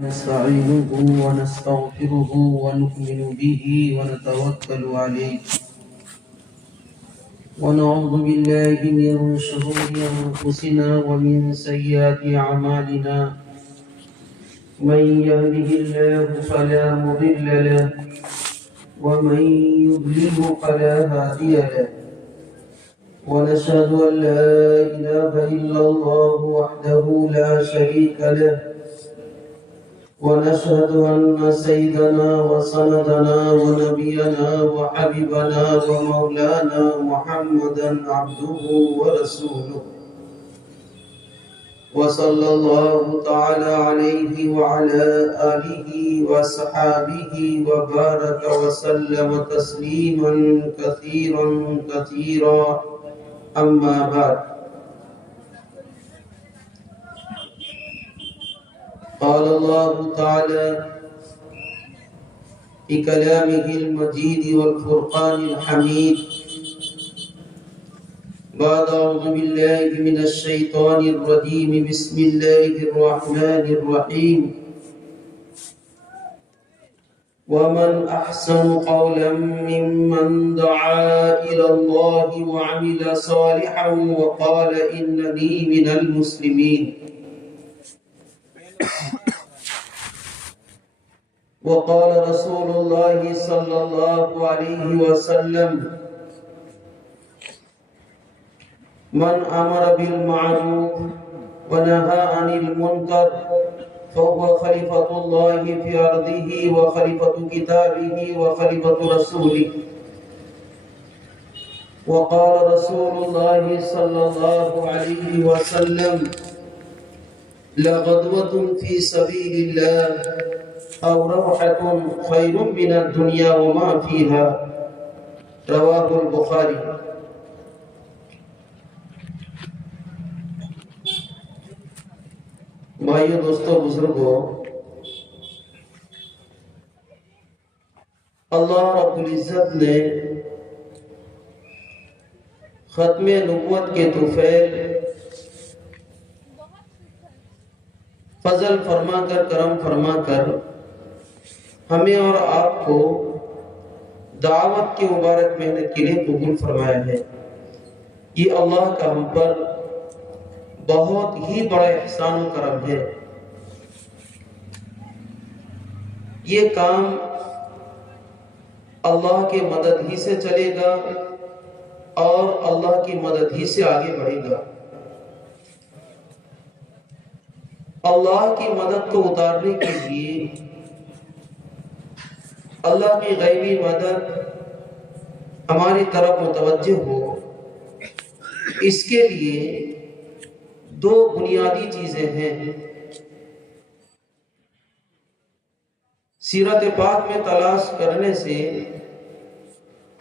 نستعينه ونستغفره ونؤمن به ونتوكل عليه ونعوذ بالله من شرور أنفسنا ومن سيئات أعمالنا من يهده الله فلا مضل له ومن يضلل فلا هادي له ونشهد أن لا إله إلا الله وحده لا شريك له ونشهد أن سيدنا وسندنا ونبينا وحبيبنا ومولانا محمدا عبده ورسوله وصلى الله تعالى عليه وعلى آله وصحابه وبارك وسلم تسليما كثيرا كثيرا أما بعد قال الله تعالى في كلامه المجيد والفرقان الحميد بعد أعوذ بالله من الشيطان الرجيم بسم الله الرحمن الرحيم ومن أحسن قولا ممن دعا إلى الله وعمل صالحا وقال إنني من المسلمين وقال رسول الله صلى الله عليه وسلم من أمر بالمعروف ونهى عن المنكر فهو خليفة الله في أرضه وخليفة كتابه وخليفة رسوله وقال رسول الله صلى الله عليه وسلم لغدوة في سبيل الله أو روحة خير من الدنيا وما فيها رواه البخاري بھائیو دوستو بزرگو اللہ رب العزت نے ختم نبوت کے طفیل فضل فرما کر کرم فرما کر ہمیں اور آپ کو دعوت کی مبارک محنت کے لیے قبول فرمایا ہے۔ یہ اللہ کا ہم پر بہت ہی بڑا احسان و کرم ہے۔ یہ کام اللہ کی مدد ہی سے چلے گا اور اللہ کی مدد ہی سے آگے بڑھے گا۔ اللہ کی مدد کو اتارنے کے لیے اللہ کی غیبی مدد ہماری طرف متوجہ ہو، اس کے لیے دو بنیادی چیزیں ہیں۔ سیرت پاک میں تلاش کرنے سے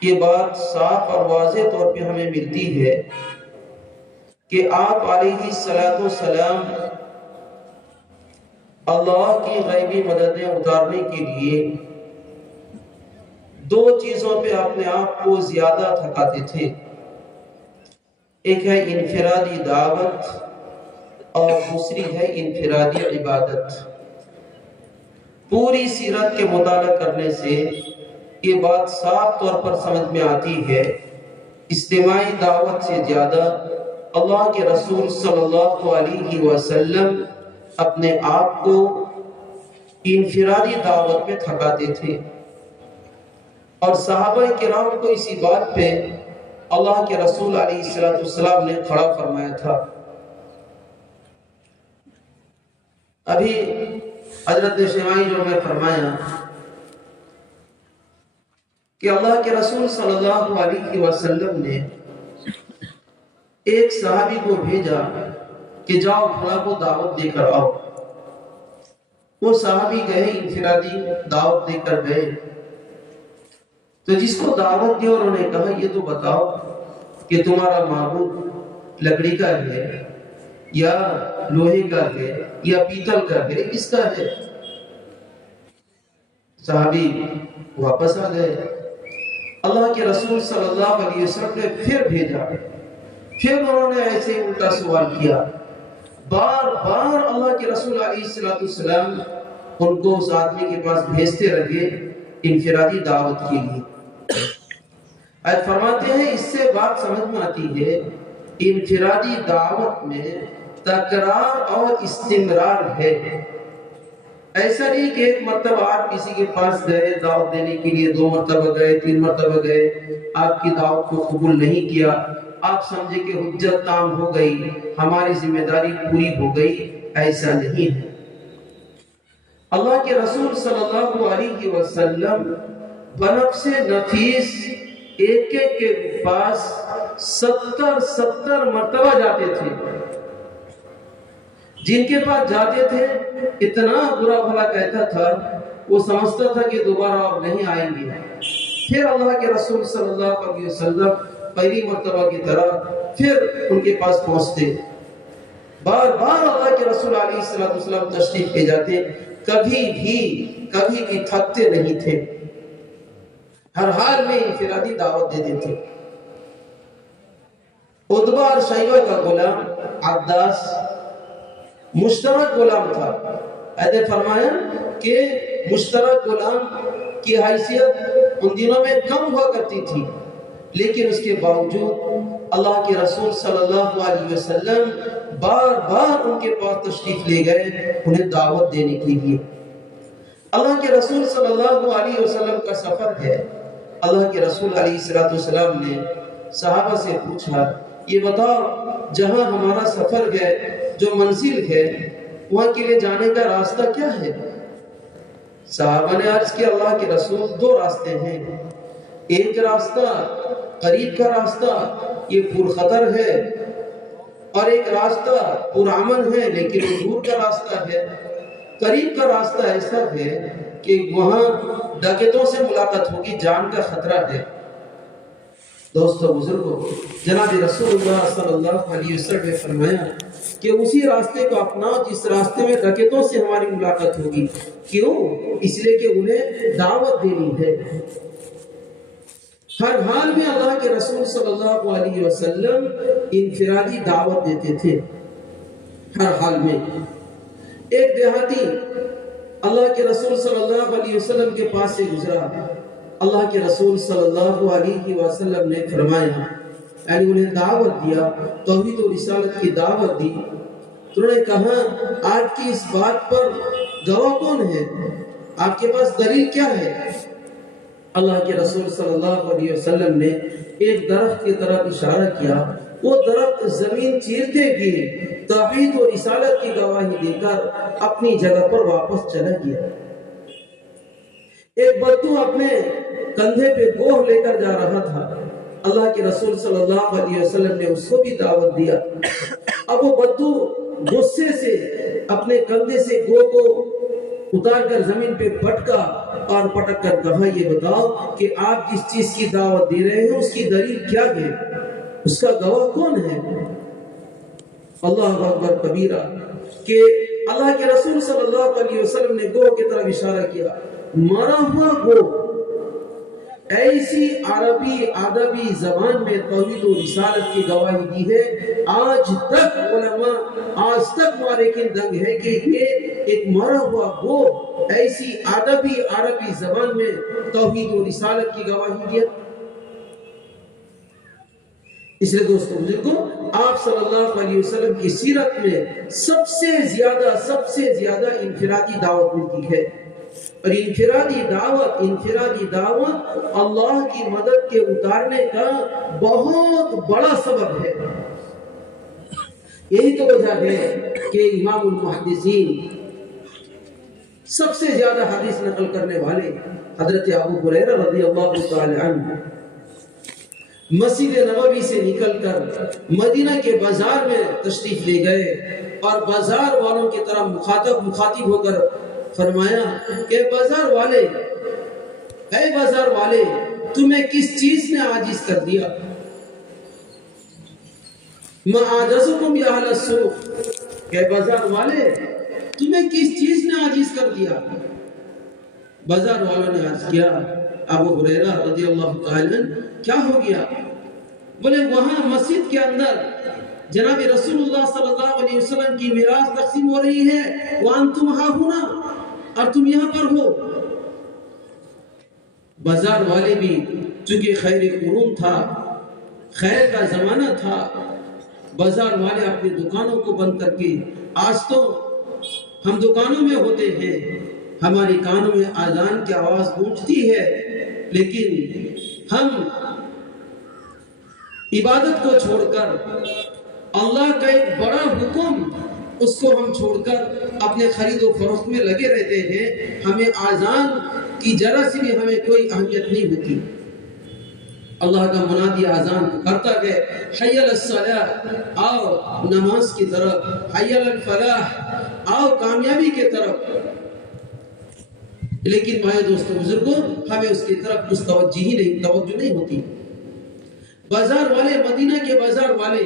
یہ بات صاف اور واضح طور پہ ہمیں ملتی ہے کہ آپ علیہ السلام اللہ کی غیبی مددیں اتارنے کے لیے دو چیزوں پہ اپنے آپ کو زیادہ تھکاتے تھے۔ ایک ہے انفرادی دعوت اور دوسری ہے انفرادی عبادت۔ پوری سیرت کے مطالعہ کرنے سے یہ بات صاف طور پر سمجھ میں آتی ہے، اجتماعی دعوت سے زیادہ اللہ کے رسول صلی اللہ علیہ وسلم اپنے آپ کو انفرادی دعوت پہ تھکاتے تھے، اور صحابہ کرام کو اسی بات پہ اللہ کے رسول علیہ السلام نے کھڑا فرمایا تھا۔ ابھی حضرت شیمائی جو میں فرمایا کہ اللہ کے رسول صلی اللہ علیہ وسلم نے ایک صحابی کو بھیجا کہ جاؤ فلاں کو دعوت دے کر آؤ۔ وہ صحابی گئے، انفرادی دعوت دے کر گئے، تو جس کو دعوت دی انہوں نے کہا یہ تو بتاؤ کہ تمہارا معبود لکڑی کا ہے یا لوہے کا ہے یا پیتل کا ہے، کس کا ہے؟ صحابی واپس آ گئے۔ اللہ کے رسول صلی اللہ علیہ وسلم نے پھر بھیجا، پھر انہوں نے ایسے ہی الٹا سوال کیا۔ بار بار اللہ کے رسول علیہ السلام ان کو اس آدمی کے پاس بھیجتے رہے انفرادی دعوت کے لیے۔ فرماتے ہیں اس سے بات سمجھ میں آتی ہے انفرادی دعوت میں تکرار اور استمرار ہے۔ ایسا نہیں کہ ایک مرتبہ آپ کسی کے پاس گئے دعوت دینے کے لیے، 2 مرتبہ گئے، 3 مرتبہ گئے، آپ کی دعوت کو قبول نہیں کیا، آپ سمجھے کہ حجت تام ہو گئی، ہماری ذمہ داری پوری ہو گئی، ایسا نہیں ہے۔ اللہ کے رسول صلی اللہ علیہ وسلم بنفس نفیس ایک ایک کے پاس 70 مرتبہ جاتے تھے۔ جن کے پاس جاتے تھے اتنا برا بھلا کہتا تھا، وہ سمجھتا تھا کہ دوبارہ آپ نہیں آئیں گے۔ پھر اللہ کے رسول صلی اللہ علیہ وسلم پہلی مرتبہ کی طرح پھر ان کے پاس پہنچتے، بار بار اللہ کے رسول علیہ السلام تشریف لے جاتے، کبھی بھی تھکتے نہیں تھے، ہر حال میں انفرادی دعوت دیتے تھے۔ عتبہ اور شیبہ کا غلام عباس مشترک غلام تھا۔ ایسے فرمایا کہ مشترک غلام کی حیثیت ان دنوں میں کم ہوا کرتی تھی، لیکن اس کے باوجود اللہ کے رسول صلی اللہ علیہ وسلم بار بار ان کے پاس تشریف لے گئے انہیں دعوت دینے کے لیے۔ اللہ کے رسول صلی اللہ علیہ وسلم کا سفر ہے۔ اللہ کے رسول علیہ السلام نے صحابہ سے پوچھا، یہ بتاؤ جہاں ہمارا سفر ہے، جو منزل ہے، وہاں کے لیے جانے کا راستہ کیا ہے؟ صحابہ نے عرض کیا، اللہ کے رسول 2 راستے ہیں، ایک راستہ قریب کا راستہ یہ پر خطر ہے، اور ایک راستہ پر امن ہے لیکن وہ دور کا راستہ ہے۔ قریب کا راستہ ایسا ہے کہ وہاں ڈاکیتوں سے ملاقات ہوگی، جان کا خطرہ ہے۔ دوستو بزرگوں، جناب رسول اللہ صلی اللہ علیہ وسلم نے فرمایا کہ اسی راستے کو اپناؤ جس راستے میں ڈاکیتوں سے ہماری ملاقات ہوگی۔ کیوں؟ اس لیے کہ انہیں دعوت دینی ہے۔ ہر حال میں اللہ کے رسول صلی اللہ علیہ وسلم انفرادی دعوت دیتے تھے، ہر حال میں۔ ایک دیہاتی اللہ کے رسول صلی اللہ علیہ وسلم کے پاس سے گزرا، اللہ کے رسول صلی اللہ علیہ وسلم نے فرمایا، یعنی انہیں دعوت دیا، توحید و رسالت کی دعوت دی، تو انہوں نے کہا آپ کی اس بات پر گواہ کون ہے؟ آپ کے پاس دلیل کیا ہے؟ اللہ کے رسول صلی اللہ علیہ وسلم نے ایک درخت کی طرف اشارہ کیا، وہ درخت زمین چیرتے ہوئے توحید و رسالت کی گواہی دے کر اپنی جگہ پر واپس چلا گیا۔ ایک بدو اپنے کندھے پہ گوہ لے کر جا رہا تھا، اللہ کے رسول صلی اللہ علیہ وسلم نے اس کو بھی دعوت دیا۔ اب وہ بدو غصے سے اپنے کندھے سے گوہ کو اتار کر زمین پہ پٹکا اور پٹک کر کہا، یہ بتاؤ کہ آپ جس چیز کی دعوت دے رہے ہیں اس کی دلیل کیا ہے، اس کا گواہ کون ہے؟ اللہ اکبر کبیرہ، کہ اللہ کے رسول صلی اللہ علیہ وسلم نے گوہ کی طرف اشارہ کیا، مرا ہوا گوہ، ایسی عربی ادبی زبان میں توحید و رسالت کی گواہی دی ہے۔ آج تک علماء آج تک مورخین دنگ ہے کہ یہ ایک مرا ہوا گوہ ایسی ادبی عربی زبان میں توحید و رسالت کی گواہی دیا۔ اس لیے دوستو بزرگوں، آپ صلی اللہ علیہ وسلم کی سیرت میں سب سے زیادہ انفرادی دعوت ملتی ہے، اور انفرادی دعوت اللہ کی مدد کے اتارنے کا بہت بڑا سبب ہے۔ یہی تو وجہ ہے کہ امام المحدثین سب سے زیادہ حدیث نقل کرنے والے حضرت ابو ہریرہ رضی اللہ تعالی عنہ مسجد نبوی سے نکل کر مدینہ کے بازار میں تشریف لے گئے، اور بازار والوں کی طرح مخاطب ہو کر فرمایا کہ بازار والے تمہیں کس چیز نے عاجز کر دیا؟ ما عاجزکم یا اہل السوق، کہ بازار والے تمہیں کس چیز نے عاجز کر دیا؟ بازار والوں نے عرض کیا، ابو ہریرہ رضی اللہ تعالی عنہ کیا ہو گیا؟ بولے وہاں مسجد کے اندر جناب رسول اللہ صلی اللہ علیہ وسلم کی میراث تقسیم ہو رہی ہے، وانتم ہاہنا، اور تم یہاں پر ہو۔ بازار والے بھی چونکہ خیر قرون تھا، خیر کا زمانہ تھا، بازار والے اپنی دکانوں کو بند کر کے، آج تو ہم دکانوں میں ہوتے ہیں، ہماری کانوں میں اذان کی آواز گونجتی ہے، لیکن ہم عبادت کو چھوڑ کر، اللہ کا ایک بڑا حکم اس کو ہم چھوڑ کر اپنے خرید و فروخت میں لگے رہتے ہیں۔ ہمیں اذان کی ذرا سی بھی ہمیں کوئی اہمیت نہیں ہوتی۔ اللہ کا منادی اذان کرتا ہے، حی علی الصلاۃ، آؤ نماز کی طرف، حی علی الفلاح، آؤ کامیابی کی طرف۔ لیکن بھائی دوستو بزرگوں، ہمیں اس کی طرف توجہ نہیں ہوتی۔ بازار والے، مدینہ کے بازار والے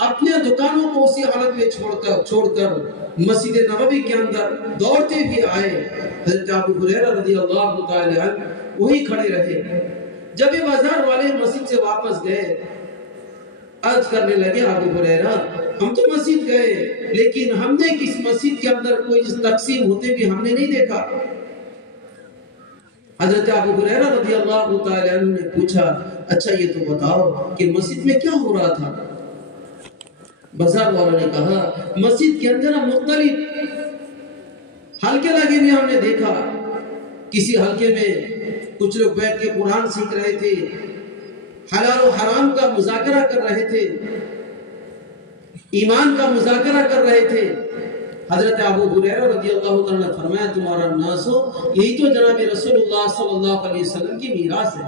اپنے دکانوں کو اسی حالت میں چھوڑ کر مسجد نبوی کے اندر دوڑتے ہوئے آئے۔ حضرت ابو ہریرہ رضی اللہ تعالی عنہ وہی کھڑے رہے۔ جب یہ بازار والے مسجد سے واپس گئے، عرض کرنے لگے، ابو ہریرہ ہم تو مسجد گئے، لیکن ہم نے کس مسجد کے اندر کوئی تقسیم ہوتے بھی ہم نے نہیں دیکھا۔ حضرت ابو ہریرہ رضی اللہ تعالی عنہ نے پوچھا، اچھا یہ تو بتاؤ کہ مسجد میں کیا ہو رہا تھا؟ بازار والوں نے کہا، مسجد کے اندر مختلف حلقے لگے ہوئے ہم نے دیکھا۔ کسی حلقے میں کچھ لوگ بیٹھ کے قرآن سیکھ رہے تھے، حلال و حرام کا مذاکرہ کر رہے تھے، ایمان کا مذاکرہ کر رہے تھے۔ حضرت ابو ہریرہ رضی اللہ عنہ نے فرمایا، تمہارا ناس ہو، یہی تو جناب رسول اللہ صلی اللہ علیہ وسلم کی میراث ہے۔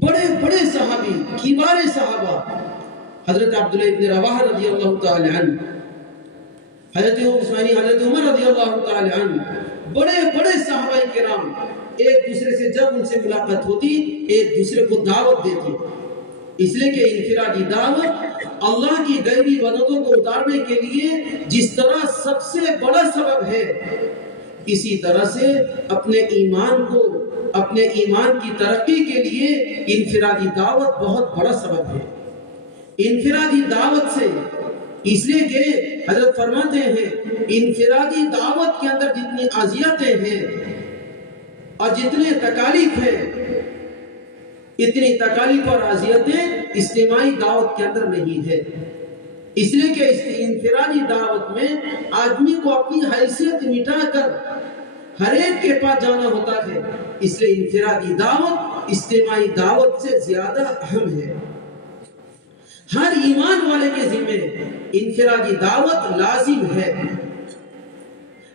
بڑے بڑے صحابی، کبار صحابہ، حضرت عبداللہ ابن رواحہ رضی اللہ تعالی عنہ، حضرت عمر رضی اللہ تعالی عنہ، بڑے بڑے صحابہ کرام ایک دوسرے سے جب ان سے ملاقات ہوتی، ایک دوسرے کو دعوت دیتے، اس لیے کہ انفرادی دعوت اللہ کی غیبی مددوں کو اتارنے کے لیے جس طرح سب سے بڑا سبب ہے، اسی طرح سے اپنے ایمان کو، اپنے ایمان کی ترقی کے لیے انفرادی دعوت بہت بڑا سبب ہے۔ انفرادی دعوت سے، اس لیے کہ حضرت فرماتے ہیں انفرادی دعوت کے اندر جتنی اذیتیں ہیں اور جتنے تکالیف ہیں، اتنی تکالیف اور اذیتیں اجتماعی دعوت کے اندر نہیں ہے۔ اس لیے کہ انفرادی دعوت میں آدمی کو اپنی حیثیت مٹا کر ہر ایک کے پاس جانا ہوتا ہے، اس لیے انفرادی دعوت اجتماعی دعوت سے زیادہ اہم ہے۔ ہر ایمان والے کے ذمہ انفرادی دعوت لازم ہے۔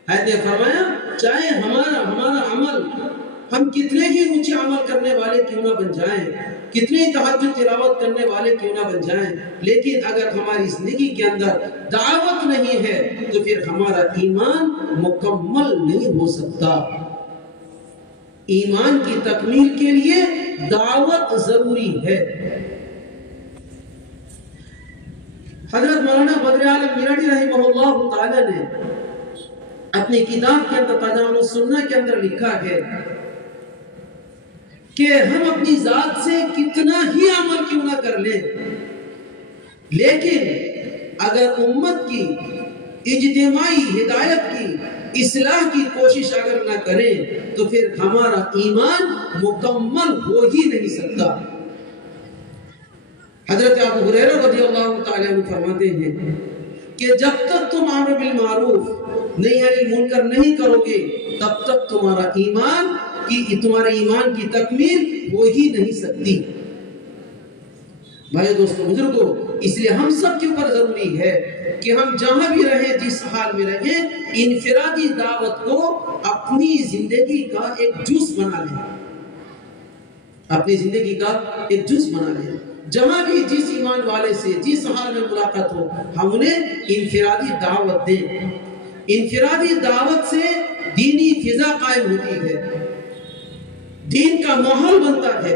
حضرت نے فرمایا، چاہے ہمارا عمل، ہم کتنے ہی اونچے عمل کرنے والے کیوں نہ بن جائیں، کتنے تہجد تلاوت کرنے والے کیوں نہ بن جائیں، لیکن اگر ہماری زندگی کے اندر دعوت نہیں ہے تو پھر ہمارا ایمان مکمل نہیں ہو سکتا۔ ایمان کی تکمیل کے لیے دعوت ضروری ہے۔ حضرت مولانا بدر عالم میرانی رحمہ اللہ تعالی نے اپنی کتاب کے اندر تضامن السنہ کے اندر لکھا ہے کہ ہم اپنی ذات سے کتنا ہی عمل کیوں نہ کر لیں، لیکن اگر امت کی اجتماعی ہدایت کی اصلاح کی کوشش اگر نہ کریں تو پھر ہمارا ایمان مکمل ہو ہی نہیں سکتا۔ حضرت ابو ہریرہ رضی اللہ تعالیٰ عنہ فرماتے ہیں کہ جب تک تم امر بالمعروف نہی عن المنکر نہیں کرو گے، تب تک تمہارے ایمان کی تکمیل ہو ہی نہیں سکتی۔ بھائی دوستو بزرگوں، اس لیے ہم سب کے اوپر ضروری ہے کہ ہم جہاں بھی رہیں، جس حال میں رہیں، انفرادی دعوت کو اپنی زندگی کا ایک جز بنا لیں، اپنی زندگی کا ایک جز بنا لیں۔ جہاں بھی جس ایمان والے سے جس حال میں ملاقات ہو، ہم انہیں انفرادی دعوت دیں۔ انفرادی دعوت سے دینی فضا قائم ہوتی ہے، دین کا ماحول بنتا ہے،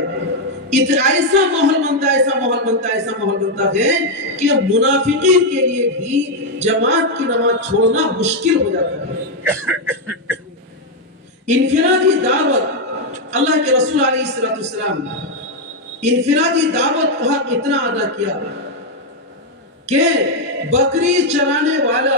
ایسا ماحول بنتا ہے کہ منافقین کے لیے بھی جماعت کی نماز چھوڑنا مشکل ہو جاتا ہے۔ انفرادی دعوت، اللہ کے رسول علیہ السلام انفرادی دعوت کا حق اتنا ادا کیا کہ بکری چرانے والا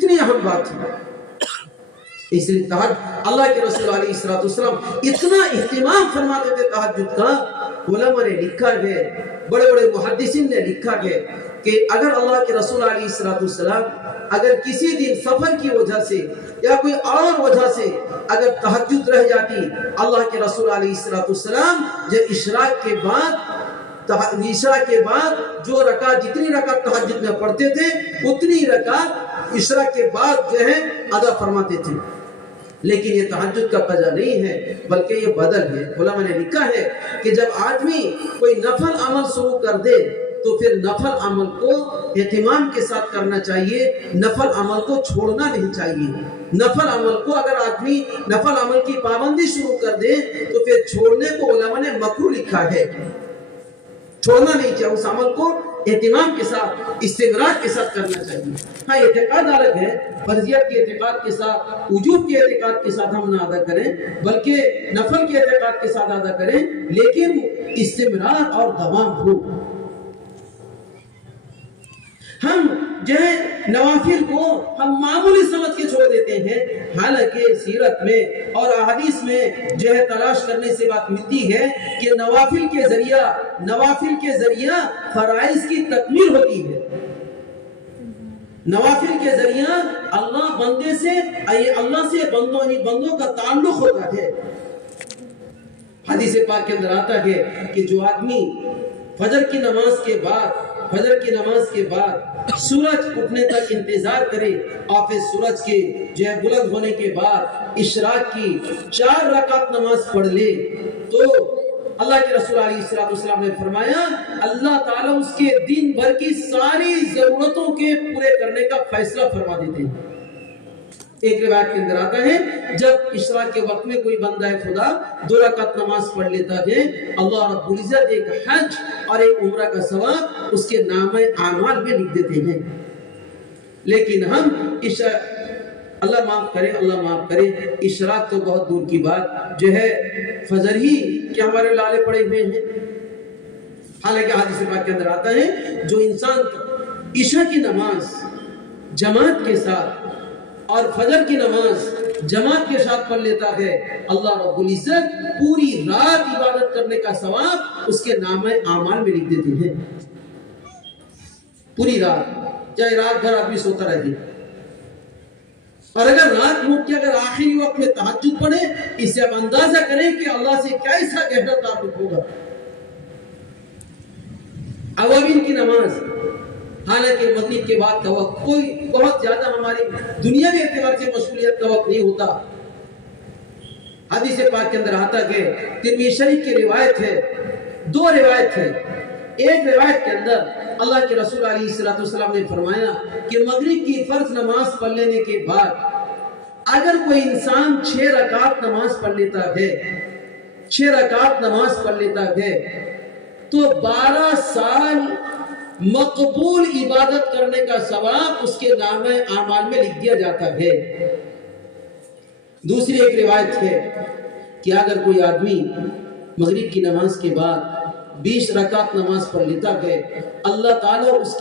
کتنی اہم بات ہے. اس لیے اللہ کے رسول علیہ السلام اتنا اہتمام فرماتے تھے تہجد کا. علماء نے لکھا ہے، بڑے بڑے محدثین نے لکھا ہے کہ اگر اللہ کے رسول علیہ السلام اگر کسی دن سفر کی وجہ سے یا کوئی اور وجہ سے اگر تہجد رہ جاتی، اللہ کے رسول علیہ السلام جب اشراق کے بعد جو رکعت جتنی رکعت تہجد میں پڑھتے تھے اتنی رکعت اشراق کے بعد جو ہے ادا فرماتے تھے. لیکن یہ تہجد کا قضا نہیں ہے بلکہ یہ بدل ہے. علماء نے لکھا ہے کہ جب آدمی کوئی نفل عمل شروع کر دے تو پھر نفل عمل کو اہتمام کے ساتھ کرنا چاہیے، نفل عمل کو چھوڑنا نہیں چاہیے. نفل عمل کو اگر آدمی نفل عمل کی پابندی شروع کر دے تو پھر چھوڑنے کو علماء نے مکروہ لکھا ہے. چھوڑنا نہیں چاہیے، اس عمل کو اہتمام کے ساتھ استمرار کے ساتھ کرنا چاہیے. ہاں اعتقاد الگ ہے، فرضیت کے اعتقاد کے ساتھ، وجوب کے اعتقاد کے ساتھ ہم نہ ادا کریں بلکہ نفل کے اعتقاد کے ساتھ ادا کریں، لیکن استمرار اور دوام ہو. ہم جو ہے نوافل کو ہم معمولی سمجھ کے چھوڑ دیتے ہیں، حالانکہ سیرت میں اور احادیث میں جو ہے تلاش کرنے سے بات ملتی ہے کہ نوافل کے ذریعہ فرائض کی تکمیل ہوتی ہے. نوافل کے ذریعہ اللہ سے بندوں کا تعلق ہوتا ہے. حدیث پاک کے اندر آتا ہے کہ جو آدمی فجر کی نماز کے بعد سورج اٹھنے تک انتظار کرے اور پھر سورج کے جو ہے بلند ہونے کے بعد اشراق کی 4 رکعت نماز پڑھ لے تو اللہ کے رسول علیہ السلام نے فرمایا اللہ تعالیٰ اس کے دن بھر کی ساری ضرورتوں کے پورے کرنے کا فیصلہ فرما دیتے ہیں. ایک روایت کے اندر آتا ہے جب اشراق کے وقت میں کوئی بندہ خدا 2 رکعت نماز پڑھ لیتا ہے، اللہ رب العزت ایک حج اور ایک عمرہ کا ثواب اس کے نامہ اعمال میں لکھ دیتے ہیں. لیکن ہم اللہ معاف کرے اشراق تو بہت دور کی بات، جو ہے فجر ہی کہ ہمارے لالے پڑے ہوئے ہیں. حالانکہ حدیث پاک کے اندر آتا ہے جو انسان عشاء کی نماز جماعت کے ساتھ اور فجر کی نماز جماعت کے ساتھ پڑھ لیتا ہے، اللہ رب العزت پوری رات عبادت کرنے کا ثواب اس کے نامہ اعمال میں لکھ دیتے ہیں. پوری رات، چاہے رات بھر آدمی سوتا رہے، اور اگر رات میں کہ اگر آخری وقت میں تہجد پڑھے، اس سے آپ اندازہ کریں کہ اللہ سے کیسا گہرا تعلق ہوگا. عوامین کی نماز، حالانکہ مغرب کے بعد کا وقت کوئی بہت زیادہ ہماری دنیاوی اعتبار سے مشغولیت کا وقت نہیں ہوتا. حدیث پاک کے اندر آتا ہے، ترمذی شریف کی روایت ہے، 2 روایت ہے. ایک روایت کے اندر اللہ کے رسول علیہ السلام نے فرمایا کہ مغرب کی فرض نماز پڑھ لینے کے بعد اگر کوئی انسان 6 رکعت نماز پڑھ لیتا ہے تو 12 سال مقبول عبادت کرنے کا ثواب اس کے نامہ اعمال میں لکھ دیا جاتا ہے. دوسری ایک روایت ہے کہ اگر کوئی آدمی مغرب کی نماز کے بعد 20 رکعت نماز پڑھ لیتا ہے، اللہ تعالیٰ اس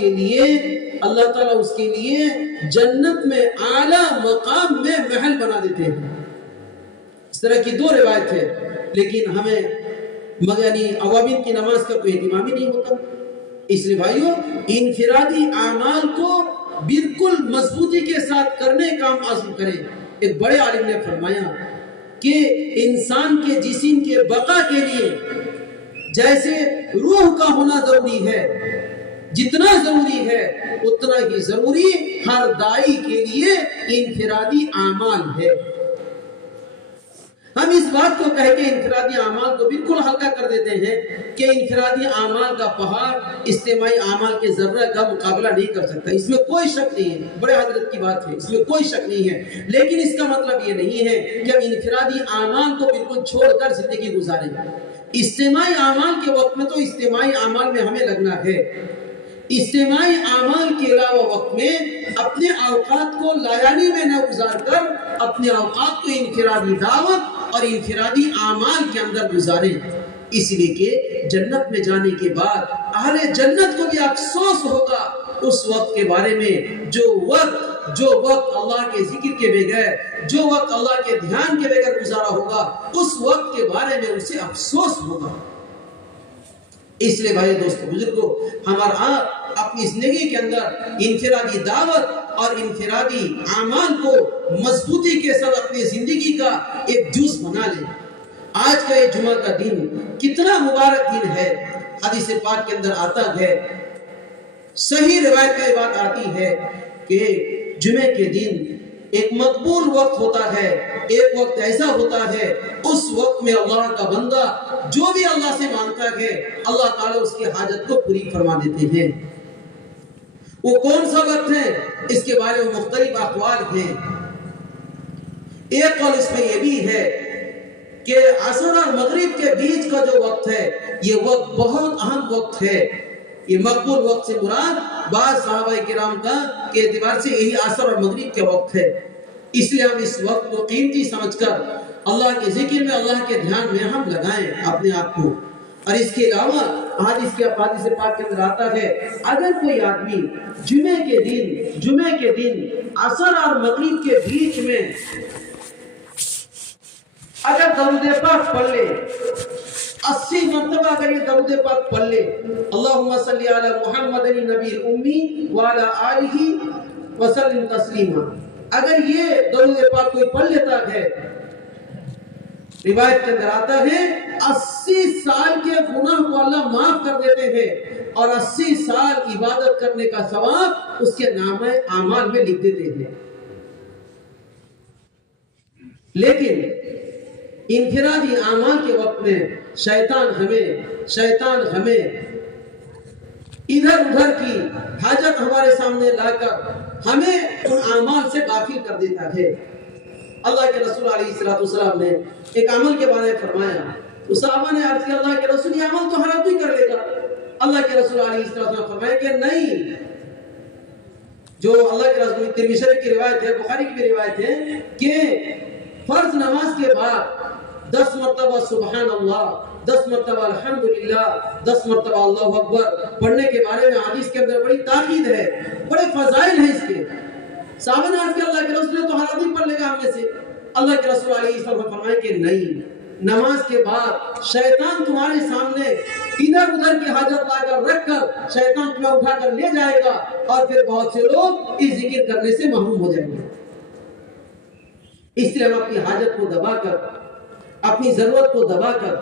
کے لیے جنت میں اعلیٰ مقام میں محل بنا دیتے ہیں. اس طرح کی 2 روایت ہے، لیکن ہمیں عوامین کی نماز کا کوئی اہتمام ہی نہیں ہوتا. اس لیے بھائیوں، انفرادی اعمال کو بالکل مضبوطی کے ساتھ کرنے کا ہم عزم کریں. ایک بڑے عالم نے فرمایا کہ انسان کے جسم کے بقا کے لیے جیسے روح کا ہونا ضروری ہے، جتنا ضروری ہے اتنا ہی ضروری ہر دائی کے لیے انفرادی اعمال ہے. ہم اس بات کو کہہ کے انفرادی اعمال کو بالکل ہلکا کر دیتے ہیں کہ انفرادی اعمال کا پہاڑ اجتماعی اعمال کے ذرہ کا مقابلہ نہیں کر سکتا. اس میں کوئی شک نہیں ہے، بڑے حضرت کی بات ہے، اس میں کوئی شک نہیں ہے. لیکن اس کا مطلب یہ نہیں ہے کہ ہم انفرادی اعمال کو بالکل چھوڑ کر زندگی گزاریں. اجتماعی اعمال کے وقت میں تو اجتماعی اعمال میں ہمیں لگنا ہے. اجتماعی اعمال کے علاوہ وقت میں اپنے اوقات کو لایانی میں نہ گزار کر اپنے اوقات کو انفرادی دعوت اور انفرادی اعمال کے اندر گزاریں. اس لیے کہ جنت میں جانے کے بعد اہل جنت کو بھی افسوس ہوگا اس وقت کے بارے میں جو وقت جو وقت اللہ کے ذکر کے بغیر، جو وقت اللہ کے دھیان کے بغیر گزارا ہوگا، اس وقت کے بارے میں اسے افسوس ہوگا۔ اس لیے بھائی دوستو بزرگو، ہمارا اپنی زندگی کے اندر انفرادی دعوت اور انفرادی اعمال کو مضبوطی کے ساتھ اپنی زندگی کا ایک جز بنا لیں۔ آج کا یہ جمعہ کا دن کتنا مبارک دن ہے۔ حدیث پاک کے اندر آتا ہے، صحیح روایت کا یہ بات آتی ہے کہ جمعے کے دن ایک مقبول وقت ہوتا ہے، ایک وقت ایسا ہوتا ہے اس وقت میں اللہ کا بندہ جو بھی اللہ سے مانگتا ہے اللہ تعالیٰ اس کی حاجت کو پوری فرما دیتے ہیں۔ وہ کون سا وقت ہے؟ اس کے بارے میں مختلف اقوال ہیں۔ ایک قول اس میں یہ بھی ہے کہ عصر اور مغرب کے بیچ کا جو وقت ہے یہ وقت بہت اہم وقت ہے۔ یہ مقبول وقت سے مراد بعض صحابہ کرام کا کے اعتبار سے یہی عصر اور مغرب کے وقت ہے۔ اس لیے ہم اس وقت کو قیمتی سمجھ کر اللہ کے ذکر میں، اللہ کے دھیان میں ہم لگائیں اپنے آپ کو۔ اور اس کے علاوہ حدیث پاک کے اندر آتا ہے، اگر کوئی آدمی جمعے کے دن عصر اور مغرب کے بیچ میں اگر درود پاک پڑھ لے، 80 مرتبہ اگر یہ درود پاک پڑھ لے، اللہم صلی علی محمد النبی الامی وعلی آلہ وسلم تسلیما، اگر یہ درود پاک کوئی پڑھ لیتا ہے، روایت کے اندر آتا ہے 80 سال کے گناہ کو اللہ معاف کر دیتے ہیں اور 80 سال عبادت کرنے کا ثواب اس کے نامہ اعمال میں لکھ دیتے ہیں۔ لیکن انفرادی اعمال کے وقت میں شیطان ہمیں ادھر ادھر کی حاجت ہمارے سامنے لا کر ہمیں ان اعمال سے غافل کر دیتا ہے۔ اللہ کے رسول علیہ السلام نے ایک عمل کے بارے میں فرمایا، تو صحابہ نے عرض کیا اللہ کے رسول یہ عمل تو ہر آدمی کر لے گا۔ اللہ کے رسول علیہ السلام نے فرمایا کہ نہیں، جو اللہ کے رسول ترمذی کی روایت ہے، بخاری کی بھی روایت ہے کہ فرض نماز کے بعد 10 مرتبہ سبحان اللہ، 10 مرتبہ الحمدللہ، 10 مرتبہ اللہ اکبر پڑھنے کے بارے میں حدیث کے اندر بڑی تاکید ہے، بڑے فضائل ہیں اس کے۔ صحابہ نے عرض کیا اللہ کے رسول نے تو ہر آدمی پڑھ لے گا ہم میں سے۔ اللہ کے رسول علیہ السلام نے فرمایا کہ نہیں، نماز کے بعد شیطان تمہارے سامنے ادھر ادھر کی حاجت لا کر رکھ کر شیطان تمہیں اٹھا کر لے جائے گا اور پھر بہت سے لوگ اس ذکر کرنے سے محروم ہو جائیں گے۔ اس لیے ہم اپنی حاجت کو دبا کر، اپنی ضرورت کو دبا کر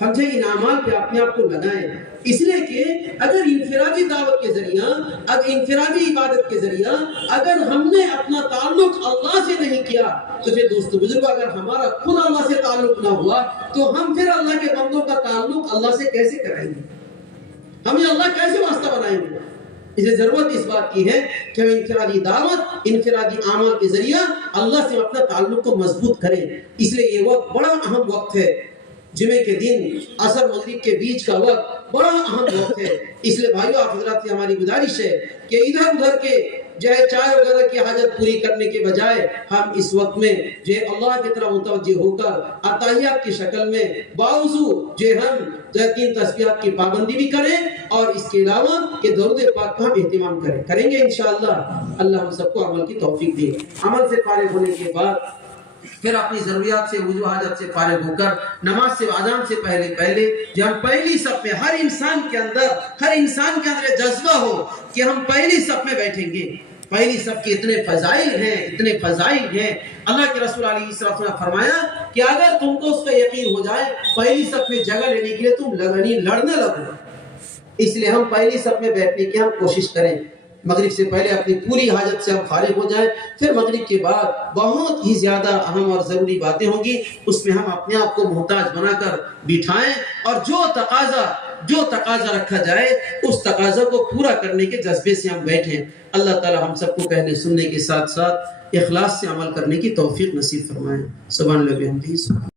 ہم سے ان اعمال پہ اپنے آپ کو لگائیں، اس لیے کہ اگر انفرادی دعوت کے ذریعہ، اگر انفرادی عبادت کے ذریعہ اگر ہم نے اپنا تعلق اللہ سے نہیں کیا تو پھر دوستو بزرگوں اگر ہمارا خود اللہ سے تعلق نہ ہوا تو ہم پھر اللہ کے بندوں کا تعلق اللہ سے کیسے کرائیں گے؟ ہمیں اللہ کیسے واسطہ بنائیں گے؟ اسے ضرورت اس بات کی ہے کہ ہم انفرادی دعوت، انفرادی اعمال کے ذریعہ اللہ سے اپنا تعلق کو مضبوط کریں۔ اس لیے یہ وقت بڑا اہم وقت ہے، جمعے کے دن عصر مغرب کے بیچ کا وقت بڑا اہم وقت ہے۔ اس لیے بھائیو آپ حضرات سے ہماری گزارش ہے کہ ادھر ادھر کے چائے وغیرہ کی حاجت پوری کرنے کے بجائے ہم اس وقت میں اللہ کی طرف متوجہ ہو کر عطیات کی شکل میں باوضو ہم 3 تسبیحات کی پابندی بھی کریں اور اس کے علاوہ کہ درود پاک کا ہم اہتمام کریں گے انشاءاللہ۔ اللہ ہم سب کو عمل کی توفیق دے۔ عمل سے فارغ ہونے کے بعد پھر اپنی ضروریات سے، وضو حاجت سے فارغ ہو کر نماز سے اذان سے پہلے جو ہم پہلی صف میں ہر انسان کے اندر جذبہ ہو کہ ہم پہلی صف میں بیٹھیں گے۔ پہلی صف کے اتنے فضائل ہیں۔ اللہ کے رسول علیہ السلام نے فرمایا کہ اگر تم کو اس کا یقین ہو جائے پہلی صف میں جگہ لینے کے لیے تم لڑنے لگو۔ اس لیے ہم پہلی صف میں بیٹھنے کی ہم کوشش کریں۔ مغرب سے پہلے اپنی پوری حاجت سے ہم فارغ ہو جائیں، پھر مغرب کے بعد بہت ہی زیادہ اہم اور ضروری باتیں ہوں گی، اس میں ہم اپنے آپ کو محتاج بنا کر بٹھائیں اور جو تقاضا رکھا جائے اس تقاضا کو پورا کرنے کے جذبے سے ہم بیٹھیں۔ اللہ تعالی ہم سب کو کہنے سننے کے ساتھ ساتھ اخلاص سے عمل کرنے کی توفیق نصیب فرمائے۔ سبحان اللہ وبحمدہ۔